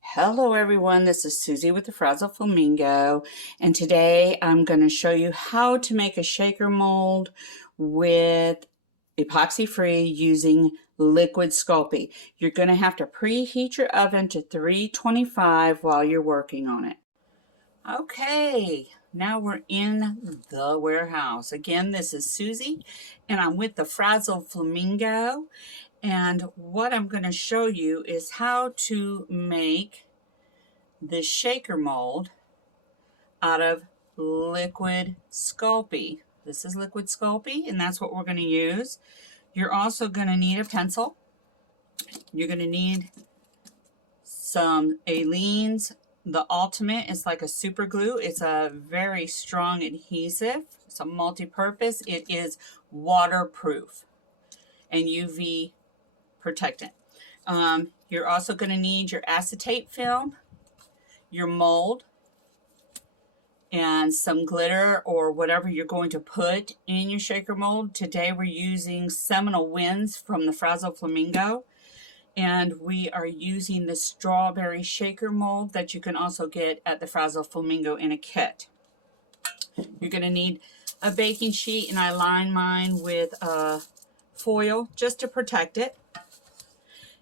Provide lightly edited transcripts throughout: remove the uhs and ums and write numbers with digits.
Hello everyone, this is Susie with the Frazzle Flamingo, and today I'm going to show you how to make a shaker mold with epoxy-free using liquid Sculpey. You're going to have to preheat your oven to 325 while you're working on it. Okay, now we're in the warehouse. Again, this is Susie, and I'm with the Frazzle Flamingo. And what I'm going to show you is how to make this shaker mold out of liquid Sculpey. This is liquid Sculpey, and that's what we're going to use. You're also going to need a pencil. You're going to need some Aleene's. The Ultimate is like a super glue. It's a very strong adhesive. It's a multi-purpose. It is waterproof and UV protectant. You're also going to need your acetate film, your mold, and some glitter or whatever you're going to put in your shaker mold. Today we're using Seminole Winds from the Frazzle Flamingo, and we are using the strawberry shaker mold that you can also get at the Frazzle Flamingo in a kit. You're going to need a baking sheet, and I line mine with foil just to protect it.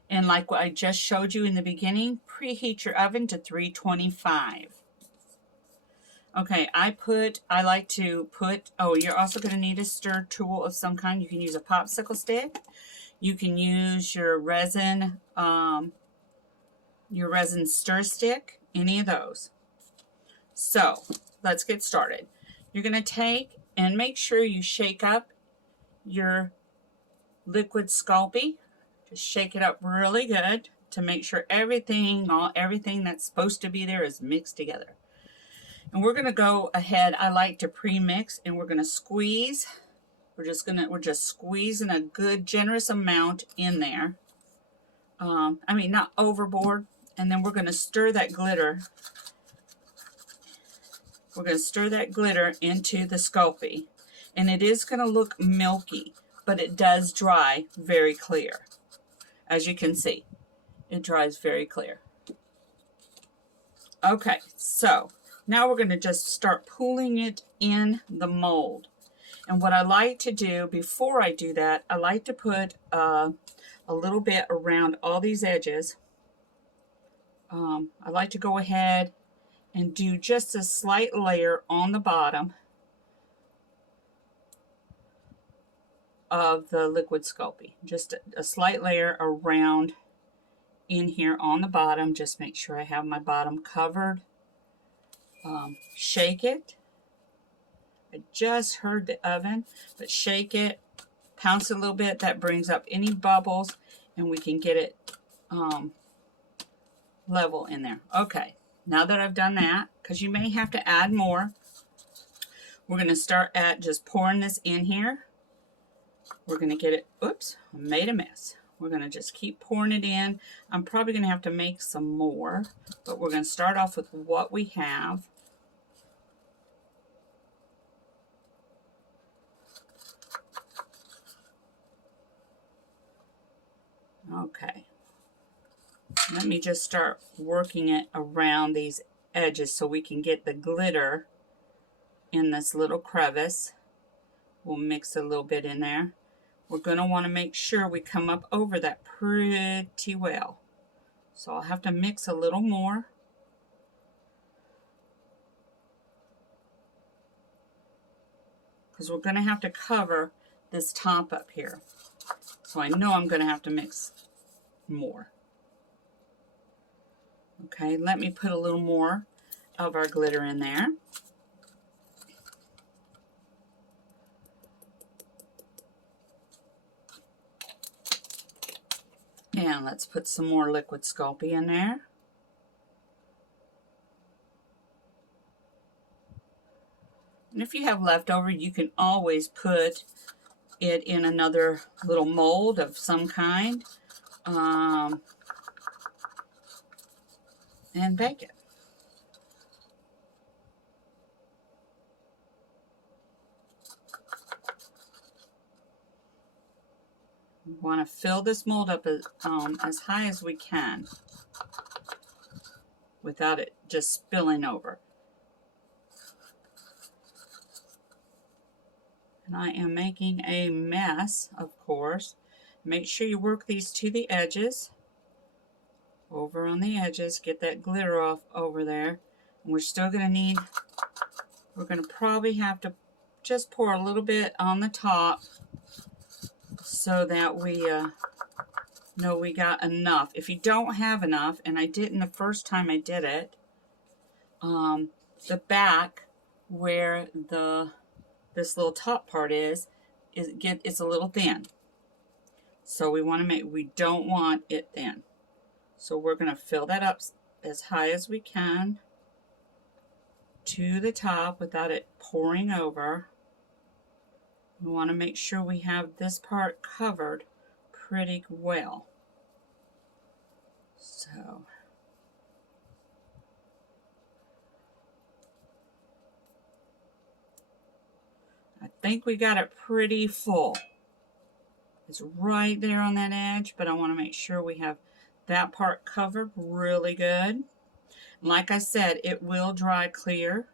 And like what I just showed you in the beginning, preheat your oven to 325. Okay, I like to put, you're also going to need a stir tool of some kind. You can use a popsicle stick. You can use your resin stir stick, any of those. So, let's get started. You're going to take and make sure you shake up your liquid Sculpey. Just shake it up really good to make sure everything that's supposed to be there is mixed together. And we're going to go ahead. I like to pre-mix, and we're going to squeeze. We're just squeezing a good generous amount in there. I mean, not overboard. And then we're going to stir that glitter. We're going to stir that glitter into the Sculpey. And it is going to look milky, but it does dry very clear. As you can see, it dries very clear. Okay, so now we're going to just start pooling it in the mold. And what I like to do before I do that, I like to put a little bit around all these edges. I like to go ahead and do just a slight layer on the bottom of the liquid Sculpey. Just a slight layer around in here on the bottom. Just make sure I have my bottom covered. Shake it. I just heard the oven, but shake it, pounce it a little bit. That brings up any bubbles, and we can get it level in there. Okay, now that I've done that, because you may have to add more, we're going to start at just pouring this in here. We're going to get it, oops, I made a mess. We're going to just keep pouring it in. I'm probably going to have to make some more, but we're going to start off with what we have. Okay. Let me just start working it around these edges so we can get the glitter in this little crevice. We'll mix a little bit in there. We're going to want to make sure we come up over that pretty well. So I'll have to mix a little more. Because we're going to have to cover this top up here. So I know I'm going to have to mix more. Okay, let me put a little more of our glitter in there. And let's put some more liquid Sculpey in there. And if you have leftover, you can always put it in another little mold of some kind and bake it. We want to fill this mold up as high as we can. without it just spilling over. And I am making a mess, of course. Make sure you work these to the edges. Over on the edges, get that glitter off over there. And we're still going to need, we're going to probably have to just pour a little bit on the top so that we know we got enough. If you don't have enough, and I didn't the first time I did it, the back where this little top part is it's a little thin. So we don't want it thin. So we're going to fill that up as high as we can to the top without it pouring over. We want to make sure we have this part covered pretty well. So I think we got it pretty full. It's right there on that edge, but I want to make sure we have that part covered really good. Like I said, it will dry clear.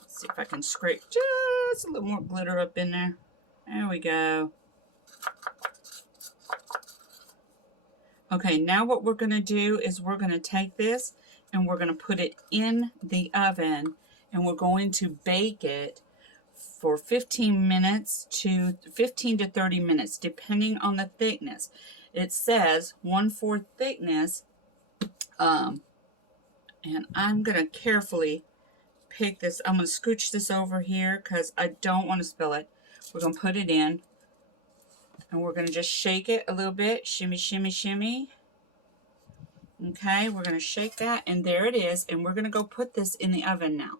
Let's see if I can scrape just a little more glitter up in there. There we go. Okay, now what we're going to do is we're going to take this and we're going to put it in the oven, and we're going to bake it for 15 to 30 minutes, depending on the thickness. It says 1/4 thickness, and I'm going to carefully pick this. I'm going to scooch this over here because I don't want to spill it. We're going to put it in, and we're going to just shake it a little bit. Shimmy, shimmy, shimmy. Okay, we're going to shake that, and there it is, and we're going to go put this in the oven now.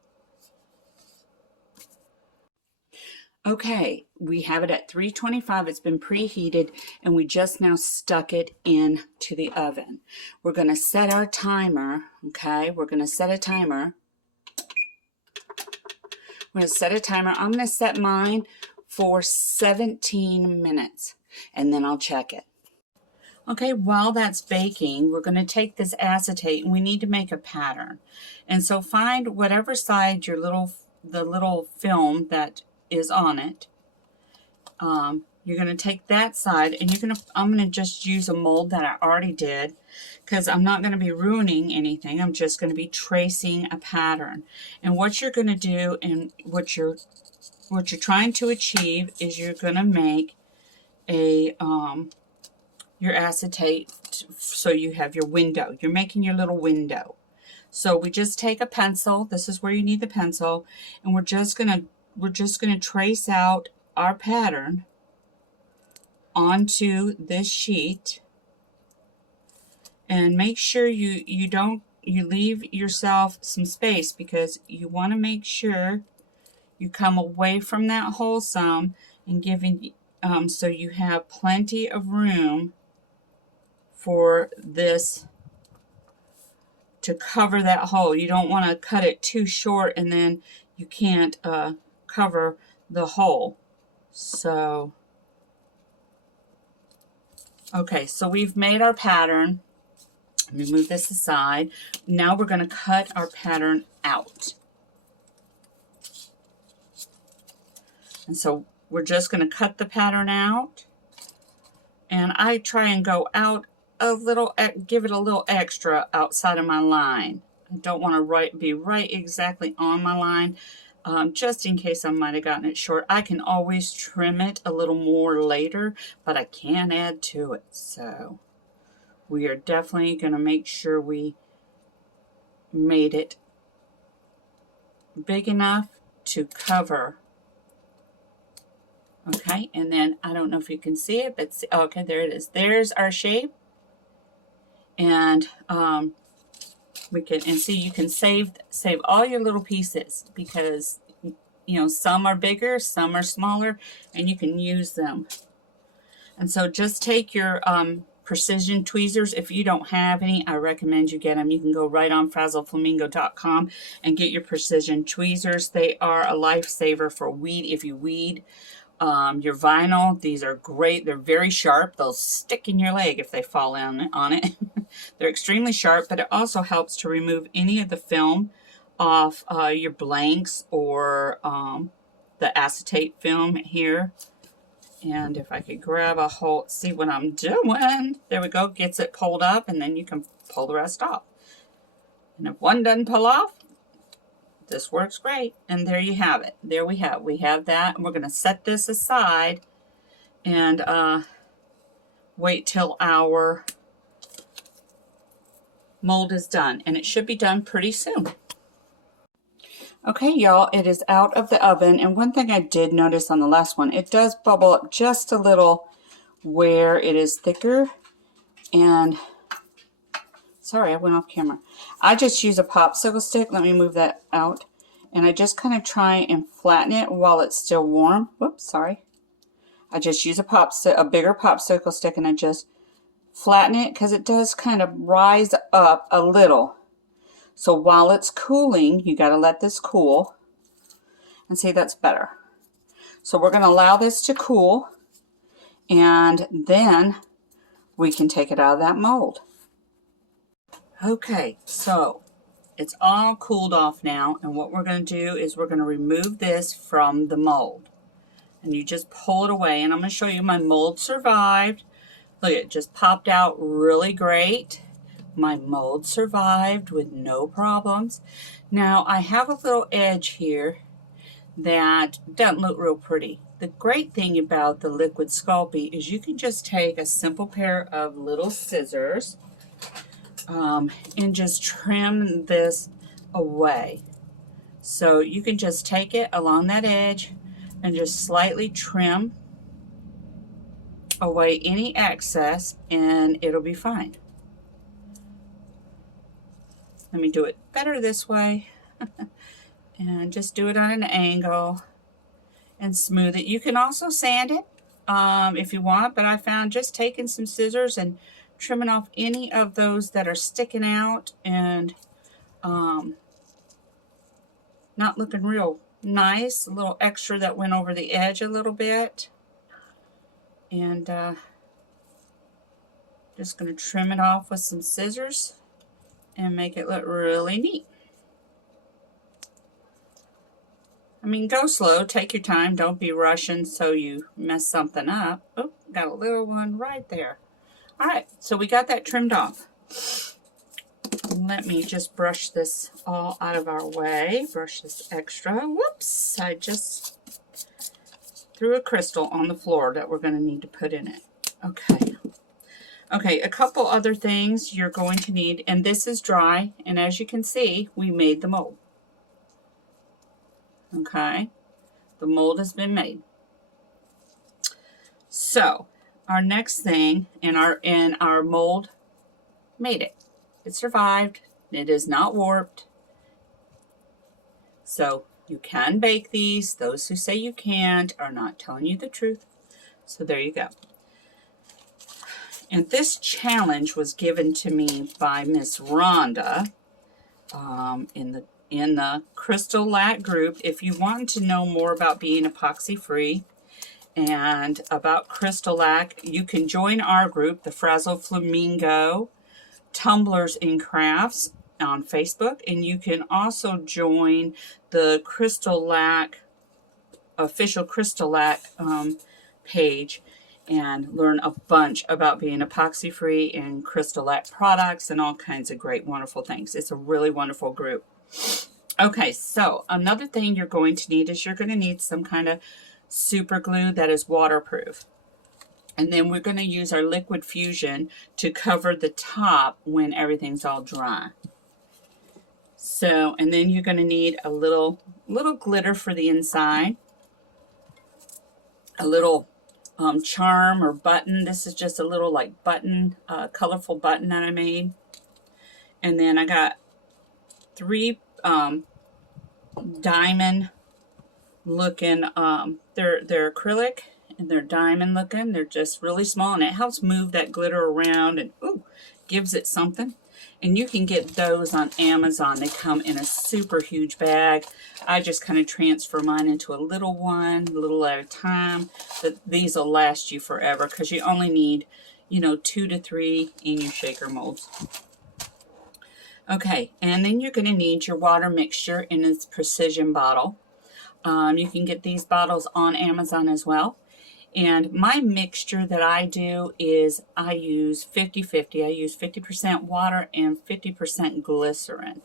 Okay, we have it at 325. It's been preheated, and we just now stuck it into the oven. We're going to set our timer, okay? We're going to set a timer. I'm going to set a timer. I'm going to set mine for 17 minutes, and then I'll check it. Okay, while that's baking, we're going to take this acetate, and we need to make a pattern. And so find whatever side the little film that is on it. You're going to take that side, and I'm going to just use a mold that I already did, because I'm not going to be ruining anything. I'm just going to be tracing a pattern. And what you're going to do, and what you're trying to achieve, is you're going to make a your acetate so you have your window. You're making your little window. So we just take a pencil. This is where you need the pencil, and we're just gonna trace out our pattern onto this sheet, and make sure you leave yourself some space, because you want to make sure you come away from that hole some, and giving so you have plenty of room for this to cover that hole. You don't want to cut it too short and then you can't cover the hole. So, okay, so we've made our pattern. Let me move this aside. Now we're going to cut our pattern out. And so we're just going to cut the pattern out. And I try and go out a little, give it a little extra outside of my line. I don't want to be right exactly on my line, just in case I might have gotten it short. I can always trim it a little more later, but I can add to it. So we are definitely going to make sure we made it big enough to cover. Okay, and then I don't know if you can see it, but okay, there it is. There's our shape. And we can, and see, you can save all your little pieces, because you know, some are bigger, some are smaller, and you can use them. And so just take your precision tweezers. If you don't have any, I recommend you get them. You can go right on frazzleflamingo.com and get your precision tweezers. They are a lifesaver for weed, if you weed Your vinyl, these are great. They're very sharp. They'll stick in your leg if they fall on it. They're extremely sharp, but it also helps to remove any of the film off your blanks or the acetate film here. And if I could grab a hold, see what I'm doing. There we go, gets it pulled up, and then you can pull the rest off. And if one doesn't pull off, this works great. And there you have it. There we have that. And we're going to set this aside and wait till our mold is done. And it should be done pretty soon. Okay, y'all, it is out of the oven. And one thing I did notice on the last one, it does bubble up just a little where it is thicker. And sorry, I went off camera. I just use a popsicle stick. Let me move that out. And I just kind of try and flatten it while it's still warm. Whoops, sorry. I just use a bigger popsicle stick, and I just flatten it because it does kind of rise up a little. So while it's cooling, you got to let this cool. And see, that's better. So we're going to allow this to cool, and then we can take it out of that mold. Okay, so it's all cooled off now, and what we're going to do is we're going to remove this from the mold. And you just pull it away, and I'm going to show you my mold survived. Look, it just popped out really great. My mold survived with no problems. Now, I have a little edge here that doesn't look real pretty. The great thing about the liquid Sculpey is you can just take a simple pair of little scissors and just trim this away. So you can just take it along that edge and just slightly trim away any excess, and it'll be fine. Let me do it better this way. And just do it on an angle and smooth it. You can also sand it if you want, but I found just taking some scissors and trimming off any of those that are sticking out and not looking real nice. A little extra that went over the edge a little bit. And just going to trim it off with some scissors and make it look really neat. I mean, go slow, take your time, don't be rushing so you mess something up. Oh, got a little one right there. All right, so we got that trimmed off. Let me just brush this all out of our way. Brush this extra. Whoops, I just threw a crystal on the floor that we're going to need to put in it. Okay. Okay, a couple other things you're going to need, and this is dry, and as you can see, we made the mold. Okay, the mold has been made. So, our next thing, and our mold made it. It survived. It is not warped. So, you can bake these. Those who say you can't are not telling you the truth. So, there you go. And this challenge was given to me by Miss Rhonda in the CrystaLac group. If you want to know more about being epoxy free and about CrystaLac, you can join our group, the Frazzle Flamingo Tumblers and Crafts on Facebook, and you can also join the CrystaLac official CrystaLac page and learn a bunch about being epoxy free and CrystaLac products and all kinds of great wonderful things. It's a really wonderful group. Okay, so another thing you're going to need is you're going to need some kind of super glue that is waterproof. And then we're going to use our liquid fusion to cover the top when everything's all dry. So, and then you're going to need a little glitter for the inside, a little charm or button. This is just a little like button, colorful button that I made. And then I got 3 diamond looking, they're acrylic and they're diamond looking. They're just really small, and it helps move that glitter around and ooh, gives it something. And you can get those on Amazon. They come in a super huge bag. I just kind of transfer mine into a little one, a little at a time. But these will last you forever because you only need, you know, 2 to 3 in your shaker molds. Okay, and then you're going to need your water mixture in this precision bottle. You can get these bottles on Amazon as well. And my mixture that I do is I use 50-50. I use 50% water and 50% glycerin.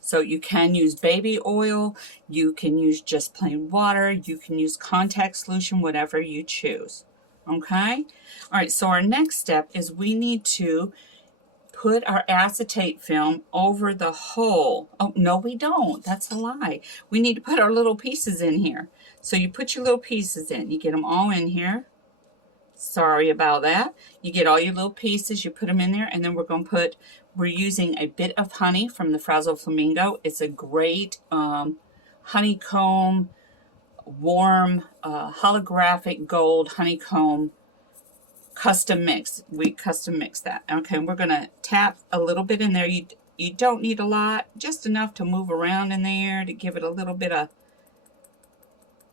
So you can use baby oil, you can use just plain water, you can use contact solution, whatever you choose. Okay? All right, so our next step is we need to put our acetate film over the hole. Oh, no, we don't. That's a lie. We need to put our little pieces in here. So you put your little pieces in. You get them all in here. Sorry about that. You get all your little pieces, you put them in there, and then we're using a bit of honey from the Frazzle Flamingo. It's a great honeycomb, warm, holographic gold honeycomb custom mix. We custom mix that. Okay, and we're going to tap a little bit in there. You don't need a lot, just enough to move around in there to give it a little bit of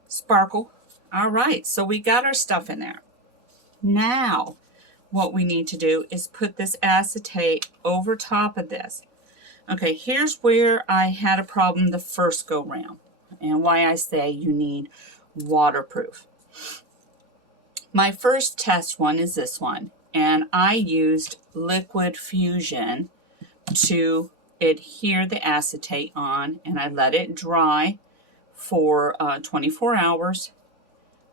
sparkle. All right, so we got our stuff in there. Now, what we need to do is put this acetate over top of this. Okay, here's where I had a problem the first go round, and why I say you need waterproof. My first test one is this one, and I used liquid fusion to adhere the acetate on, and I let it dry for 24 hours.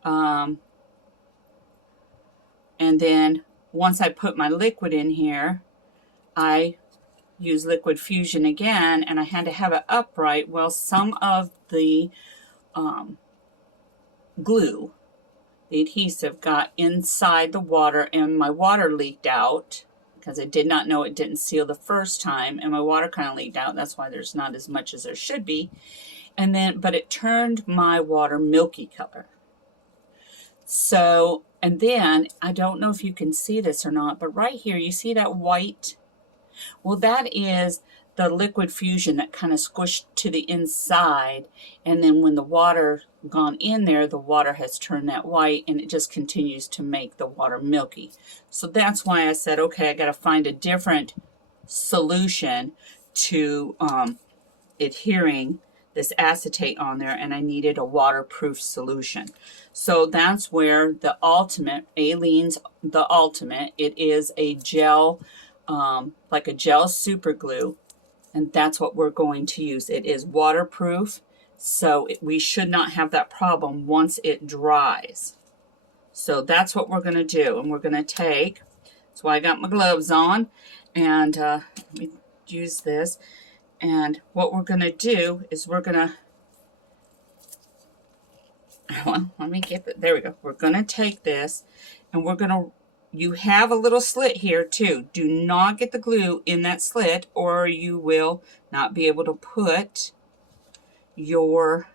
And then once I put my liquid in here, I use liquid fusion again, and I had to have it upright. Well, some of the glue, the adhesive, got inside the water, and my water leaked out because I did not know it didn't seal the first time, and my water kind of leaked out. That's why there's not as much as there should be. And then, but it turned my water milky color. So, and then, I don't know if you can see this or not, but right here, you see that white? Well, that is the liquid fusion that kind of squished to the inside, and then when the water gone in there, the water has turned that white, and it just continues to make the water milky. So that's why I said, okay, I got to find a different solution to adhering this acetate on there, and I needed a waterproof solution. So that's where the Ultimate, Aleene's the Ultimate, it is a gel, like a gel super glue, and that's what we're going to use. It is waterproof, so we should not have that problem once it dries. So that's what we're going to do, and we're going to take, that's why I got my gloves on, and let me use this. And what we're going to do is we're going to, well, let me get it, there we go. We're going to take this, and we're going to, you have a little slit here too. Do not get the glue in that slit, or you will not be able to put your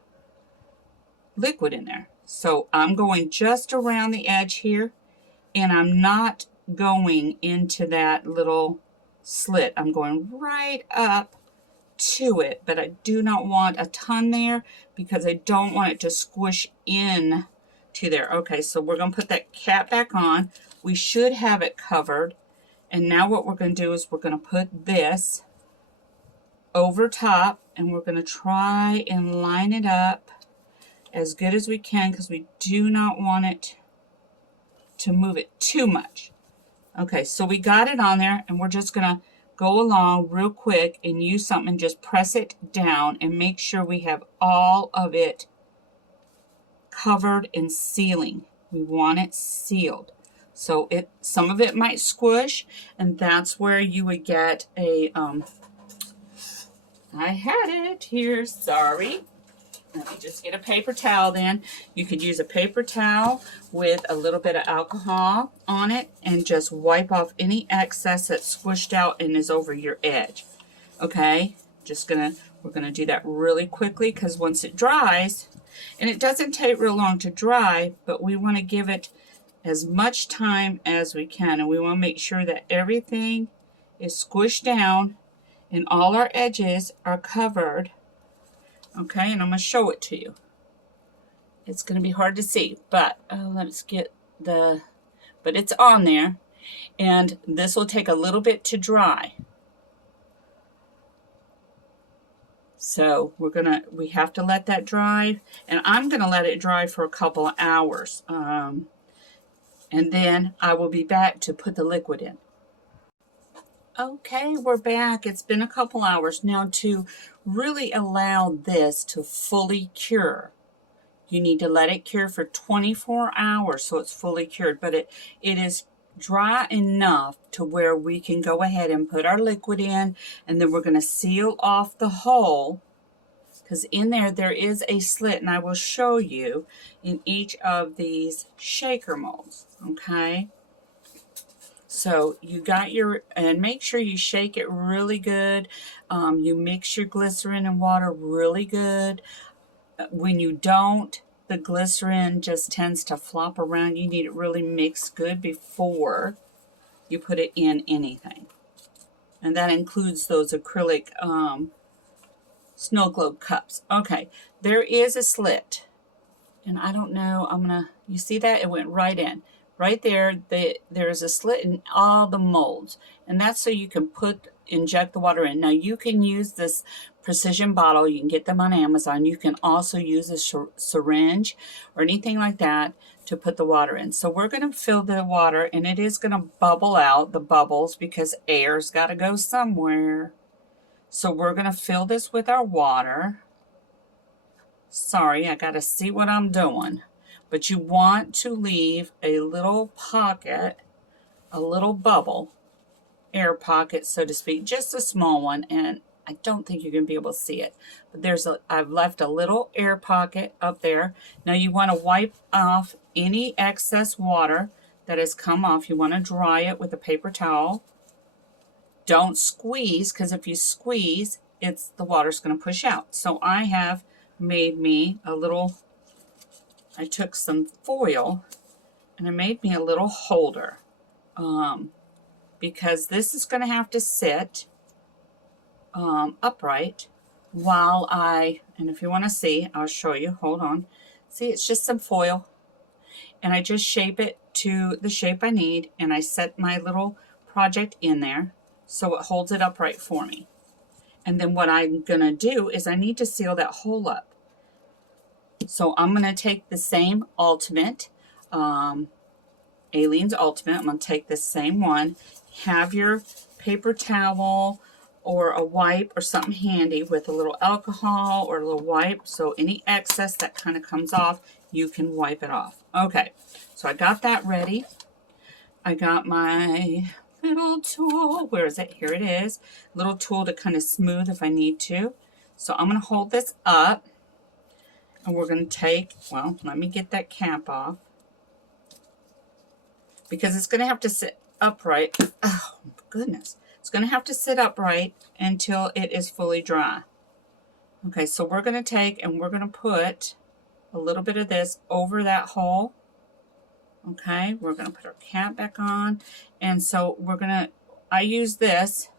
liquid in there. So I'm going just around the edge here, and I'm not going into that little slit. I'm going right up to it, but I do not want a ton there because I don't want it to squish in to there. Okay, so we're going to put that cap back on. We should have it covered. And now what we're going to do is we're going to put this over top, and we're going to try and line it up as good as we can because we do not want it to move it too much. Okay, so we got it on there, and we're just going to go along real quick and use something, just press it down and make sure we have all of it covered and sealing. We want it sealed. So some of it might squish, and that's where you would get a, I had it here, sorry. Let me just get a paper towel then. You could use a paper towel with a little bit of alcohol on it and just wipe off any excess that's squished out and is over your edge. Okay, we're gonna do that really quickly because once it dries, and it doesn't take real long to dry, but we want to give it as much time as we can, and we want to make sure that everything is squished down and all our edges are covered. Okay, and I'm going to show it to you. It's going to be hard to see, but let's get the, but it's on there. And this will take a little bit to dry. So we have to let that dry, and I'm gonna let it dry for a couple of hours. And then I will be back to put the liquid in. Okay, we're back. It's been a couple hours. Now, to really allow this to fully cure, you need to let it cure for 24 hours so it's fully cured, but it is dry enough to where we can go ahead and put our liquid in, and then we're going to seal off the hole, because in there is a slit, and I will show you in each of these shaker molds. Okay, so you got your, and make sure you shake it really good. You mix your glycerin and water really good. When you don't, the glycerin just tends to flop around. You need it really mixed good before you put it in anything. And that includes those acrylic snow globe cups. Okay, there is a slit. And I don't know, you see that? It went right in. Right there, there's a slit in all the molds. And that's so you can inject the water in. Now, you can use this precision bottle. You can get them on Amazon. You can also use a syringe or anything like that to put the water in. So we're going to fill the water, and it is going to bubble out the bubbles because air's got to go somewhere. So we're going to fill this with our water. Sorry, I got to see what I'm doing. But you want to leave a little pocket, a little bubble, air pocket, so to speak, just a small one, and I don't think you're going to be able to see it. But I've left a little air pocket up there. Now you want to wipe off any excess water that has come off. You want to dry it with a paper towel. Don't squeeze, because if you squeeze, the water's going to push out. So I have made me a little, I took some foil and I made me a little holder, because this is going to have to sit upright while and if you want to see, I'll show you, hold on. See, it's just some foil, and I just shape it to the shape I need, and I set my little project in there so it holds it upright for me. And then what I'm going to do is I need to seal that hole up. So I'm going to take the same Ultimate, Aleene's Ultimate. I'm going to take the same one. Have your paper towel or a wipe or something handy with a little alcohol or a little wipe, so any excess that kind of comes off, you can wipe it off. Okay, so I got that ready. I got my little tool. Where is it? Here it is. Little tool to kind of smooth if I need to. So I'm going to hold this up. And we're going to take, well, let me get that cap off, because it's going to have to sit upright. Oh, goodness. It's going to have to sit upright until it is fully dry. Okay, so we're going to take and we're going to put a little bit of this over that hole. Okay, we're going to put our cap back on. And so I use this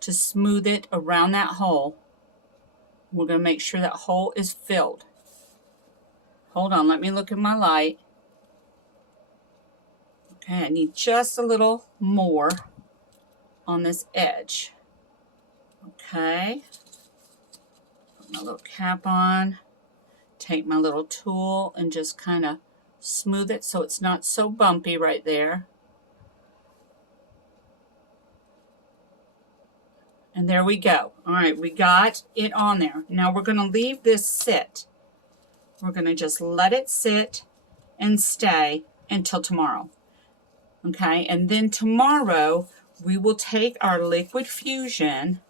to smooth it around that hole. We're going to make sure that hole is filled. Hold on, let me look at my light. Okay, I need just a little more on this edge. Okay. Put my little cap on. Take my little tool and just kind of smooth it so it's not so bumpy right there. And there we go. All right, we got it on there. Now we're going to leave this sit. We're going to just let it sit and stay until tomorrow. Okay, and then tomorrow we will take our liquid fusion.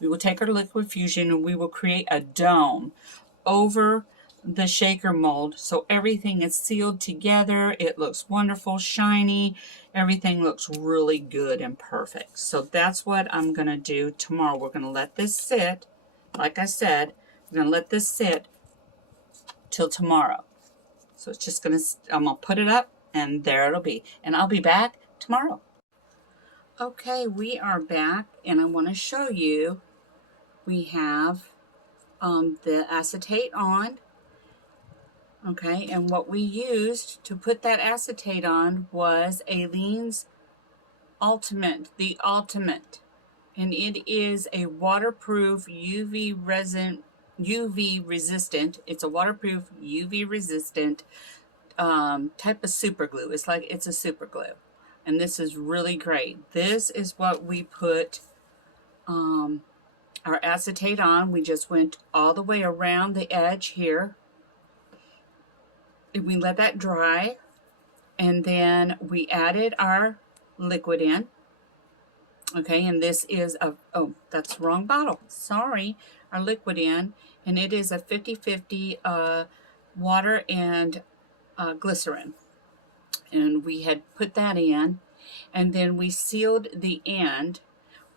We will take our liquid fusion and we will create a dome over the shaker mold, so everything is sealed together. It looks wonderful, shiny. Everything looks really good and perfect. So that's what I'm going to do tomorrow. We're going to let this sit. Like I said, we're going to let this sit till tomorrow. So it's just going to, I'm going to put it up and there it'll be. And I'll be back tomorrow. Okay, we are back, and I want to show you, we have the acetate on, okay, and what we used to put that acetate on was Aleene's Ultimate, the Ultimate, and it is a waterproof UV resistant, it's a waterproof UV resistant type of super glue. It's a super glue. And this is really great. This is what we put our acetate on. We just went all the way around the edge here. And we let that dry. And then we added our liquid in. Okay, and this is a, oh, that's the wrong bottle. Sorry. Our liquid in. And it is a 50-50 water and glycerin. And we had put that in, and then we sealed the end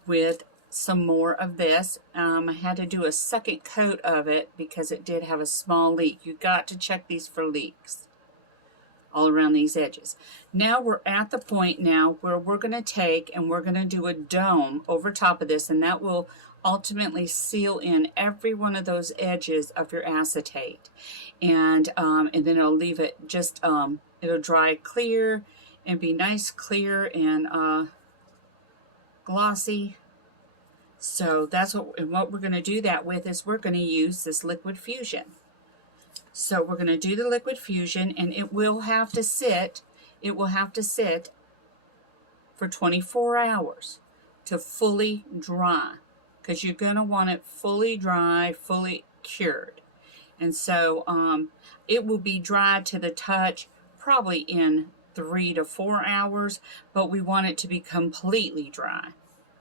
with some more of this. I had to do a second coat of it because it did have a small leak. You got to check these for leaks all around these edges. Now we're at the point now where we're going to take and we're going to do a dome over top of this, and that will ultimately seal in every one of those edges of your acetate. And then it'll leave it just, it'll dry clear and be nice, clear, and glossy. So that's what we're going to do that with is we're going to use this liquid fusion. So we're going to do the liquid fusion, and it will have to sit for 24 hours to fully dry, because you're going to want it fully dry, fully cured. And so it will be dry to the touch probably in 3 to 4 hours, but we want it to be completely dry.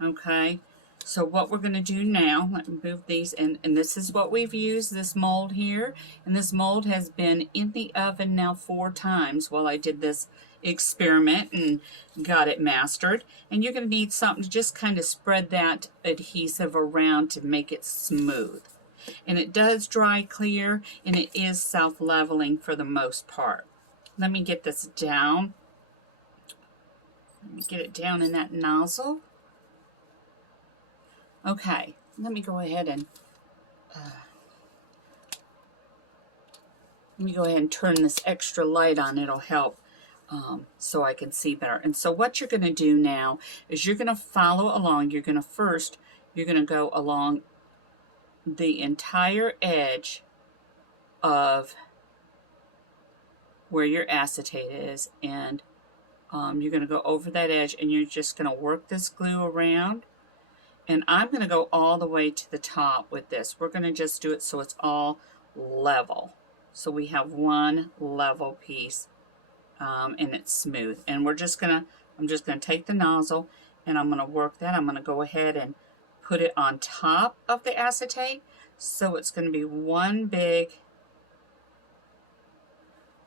Okay, so what we're going to do now, let me move these, and this is what we've used, this mold here, and this mold has been in the oven now 4 times while I did this experiment and got it mastered. And you're going to need something to just kind of spread that adhesive around to make it smooth. And it does dry clear, and it is self-leveling for the most part. Let me get this down. Let me get it down in that nozzle. Okay, let me go ahead and turn this extra light on. It'll help so I can see better. And so what you're going to do now is you're going to follow along. You're going to go along the entire edge of where your acetate is, and you're going to go over that edge, and you're just going to work this glue around. And I'm going to go all the way to the top with this. We're going to just do it so it's all level. So we have one level piece, and it's smooth. And I'm just going to take the nozzle, and I'm going to work that. I'm going to go ahead and put it on top of the acetate. So it's going to be one big,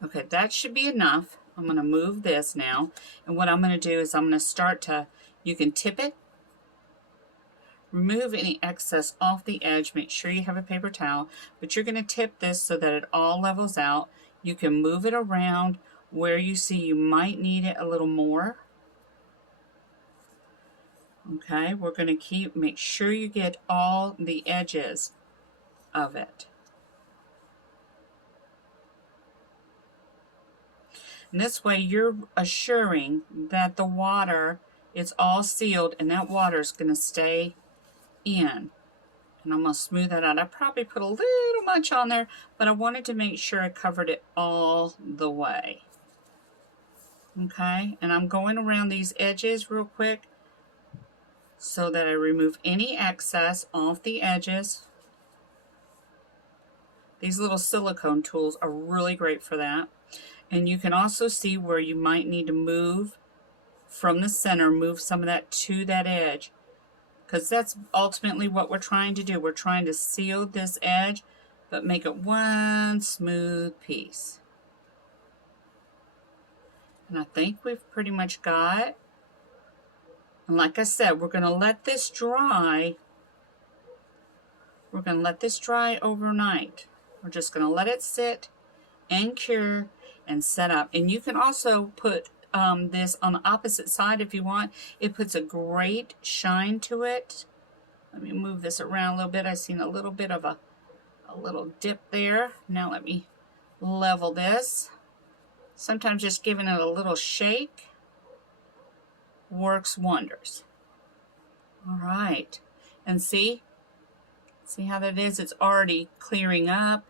okay, that should be enough. I'm going to move this now. And what I'm going to do is I'm going to start to, you can tip it, remove any excess off the edge. Make sure you have a paper towel, but you're going to tip this so that it all levels out. You can move it around where you see you might need it a little more. Okay, we're going to make sure you get all the edges of it. And this way you're assuring that the water is all sealed and that water is going to stay in. And I'm going to smooth that out. I probably put a little much on there, but I wanted to make sure I covered it all the way. Okay, and I'm going around these edges real quick so that I remove any excess off the edges. These little silicone tools are really great for that. And you can also see where you might need to move from the center, move some of that to that edge, because that's ultimately what we're trying to do. We're trying to seal this edge, but make it one smooth piece. And I think we've pretty much got it. And like I said, we're going to let this dry. We're going to let this dry overnight. We're just going to let it sit and cure and set up. And you can also put this on the opposite side if you want. It puts a great shine to it. Let me move this around a little bit. I've seen a little bit of a little dip there. Now let me level this. Sometimes just giving it a little shake works wonders. All right, and see how that is? It's already clearing up,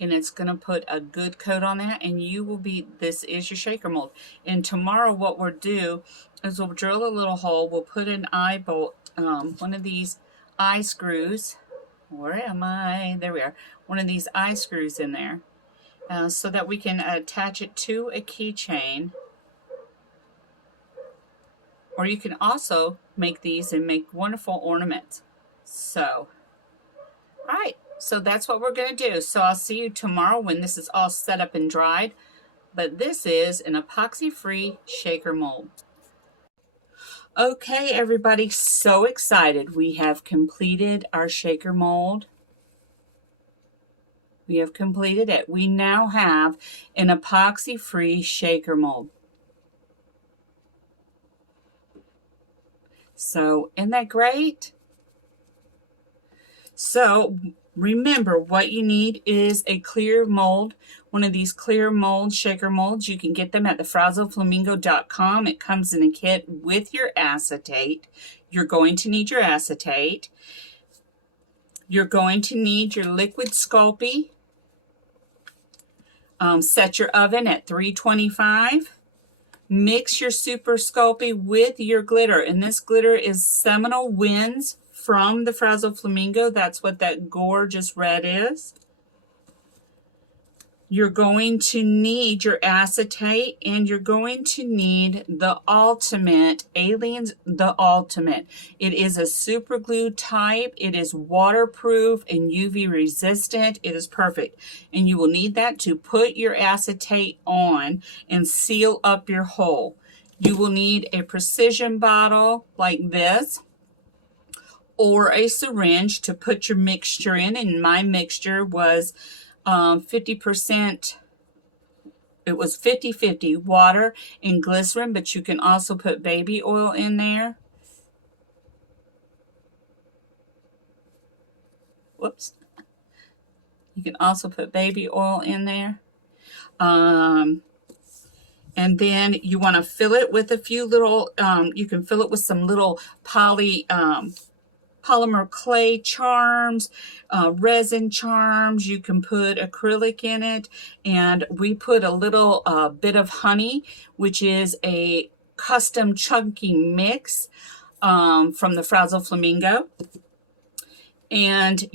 and it's going to put a good coat on that, and you will be, this is your shaker mold. And tomorrow what we'll do is we'll drill a little hole. We'll put an eye bolt, one of these eye screws. Where am I? There we are. One of these eye screws in there, so that we can attach it to a keychain. Or you can also make these and make wonderful ornaments. So, all right, so that's what we're going to do. So I'll see you tomorrow when this is all set up and dried. But this is an epoxy-free shaker mold. Okay, everybody, so excited. We have completed our shaker mold. We have completed it. We now have an epoxy-free shaker mold. So, isn't that great? So, remember, what you need is a clear mold, one of these clear mold, shaker molds. You can get them at thefrazzleflamingo.com. It comes in a kit with your acetate. You're going to need your acetate. You're going to need your liquid Sculpey. Set your oven at 325. Mix your Super Sculpey with your glitter. And this glitter is Seminole Winds from the Frazzle Flamingo. That's what that gorgeous red is. You're going to need your acetate, and you're going to need the Ultimate, Aliens the Ultimate. It is a super glue type. It is waterproof and UV resistant. It is perfect. And you will need that to put your acetate on and seal up your hole. You will need a precision bottle like this, or a syringe to put your mixture in. And my mixture was 50%, it was 50-50 water and glycerin, but you can also put baby oil in there. Whoops. You can also put baby oil in there. And then you want to fill it with a few little, you can fill it with some little polymer clay charms, resin charms. You can put acrylic in it, and we put a little bit of honey, which is a custom chunky mix from the Frazzle Flamingo. And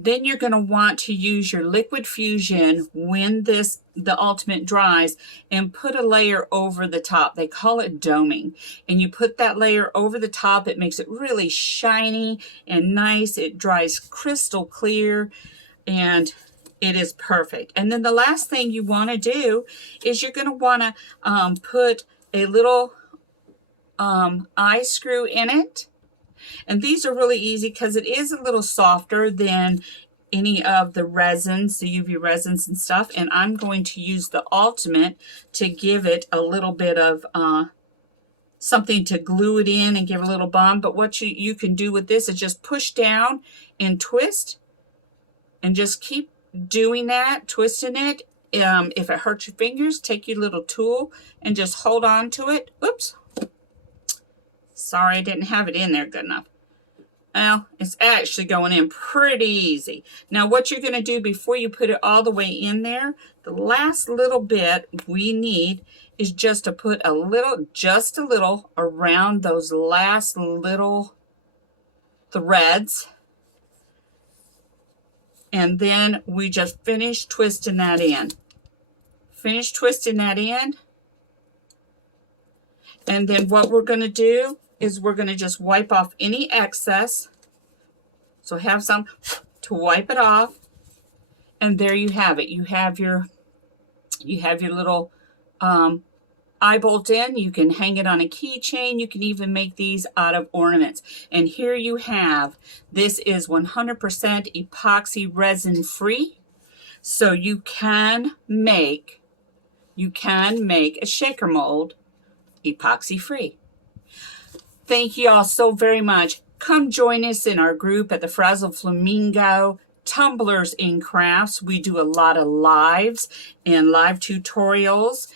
then you're going to want to use your liquid fusion when the Ultimate dries, and put a layer over the top. They call it doming. And you put that layer over the top. It makes it really shiny and nice. It dries crystal clear, and it is perfect. And then the last thing you want to do is you're going to want to put a little eye screw in it. And these are really easy because it is a little softer than any of the resins, the UV resins and stuff. And I'm going to use the Ultimate to give it a little bit of something to glue it in and give it a little bond. But what you can do with this is just push down and twist, and just keep doing that, twisting it. If it hurts your fingers, take your little tool and just hold on to it. Oops. Sorry, I didn't have it in there good enough. Well, it's actually going in pretty easy. Now, what you're going to do before you put it all the way in there, the last little bit we need is just to put a little, just a little around those last little threads. And then we just finish twisting that in. Finish twisting that in. And then what we're going to do is we're going to just wipe off any excess. So have some to wipe it off. And there you have it. You have your little eye bolt in. You can hang it on a keychain. You can even make these out of ornaments. And here you have, this is 100% epoxy resin free. So you can make a shaker mold epoxy-free. Thank you all so very much. Come join us in our group at the Frazzle Flamingo Tumblers in Crafts. We do a lot of lives and live tutorials,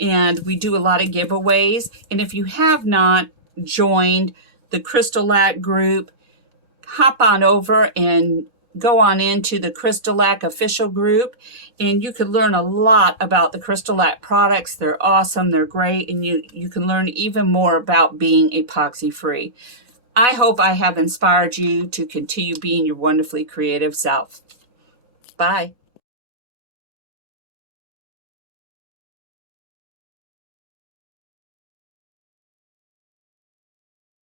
and we do a lot of giveaways. And if you have not joined the CrystaLac group, hop on over and go on into the CrystaLac official group, and you can learn a lot about the CrystaLac products. They're awesome, they're great, and you can learn even more about being epoxy free. I hope I have inspired you to continue being your wonderfully creative self. Bye.